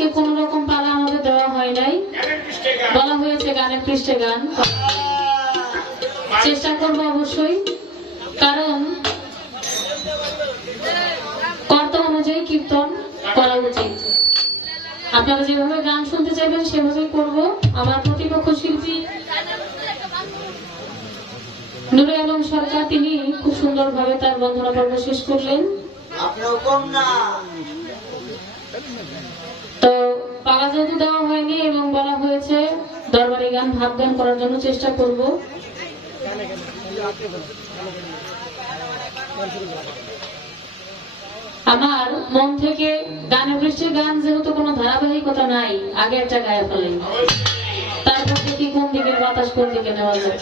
আজকে কোন রকম পালা আমাদের দেওয়া হয় নাই, বলা হয়েছে গানের পৃষ্ঠে গান। চেষ্টা করবো অবশ্যই, কারণ কর্তা অনুযায়ী কীর্তন করা উচিত। আপনারা যেভাবে গান শুনতে চাইবেন সেভাবেই করব। আমার প্রতিপক্ষ শিল্পী নুরে আলম সরকার, তিনি খুব সুন্দরভাবে তার বন্দনা পর্ব শেষ করলেন। তো পালা যেহেতু দেওয়া হয়নি এবং বলা হয়েছে দরবারি গান ভাব গান করার জন্য চেষ্টা করব। আমার মন থেকে গানের পৃষ্ঠের গান যেহেতু কোনো ধারাবাহিকতা নাই, আগে একটা গায়ে ফেলে, তারপর দেখি কোন দিকের বাতাস কোন দিকে নেওয়া যায়।